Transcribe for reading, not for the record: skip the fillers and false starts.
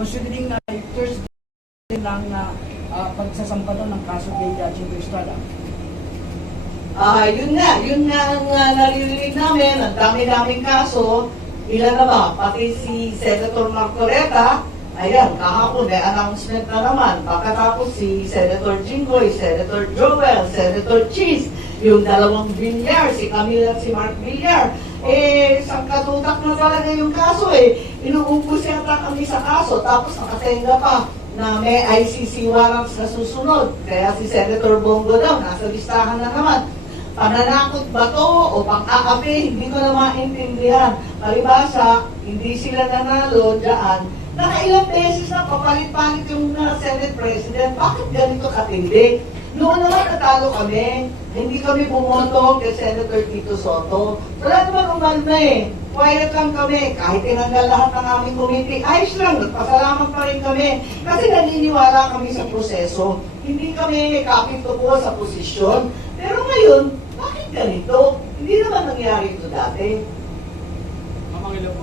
considering na Thursday lang na pagsasampa doon ng kaso kay Chinto Estrada? Yun nga ang naririnig namin, ang dami-daming kaso. Ilan na ba? Pati si Senator Marcoleta, ayan, kahapon may announcement na naman. Pagkatapos si Senator Jinggoy, Senator Joel, Senator Cheese, yung dalawang Villar, si Camille at si Mark Villar. Sangkatutak na talaga yung kaso Inuubos yata kami sa kaso, tapos nakatenga pa na may ICC warrants na susunod. Kaya si Senator Bongo daw, nasa listahan na naman. Pananakot ba to o pang-aapi? Hindi ko na maintindihan. Palibasa, hindi sila nanalo dyan. Nakailang beses na papalit-palit yung Senate President. Bakit ganito katindi? Noon naman natalo kami. Hindi kami bumoto kay Senator Tito Soto. Wala naman umalma Quiet lang kami. Kahit tinanggal lahat ng aming committee, ayos lang. Nagpasalamat pa rin kami. Kasi naniniwala kami sa proseso. Hindi kami kapito po sa posisyon. Pero ngayon, bakit ganito? Hindi naman nangyari ito dati. Mamang ilang po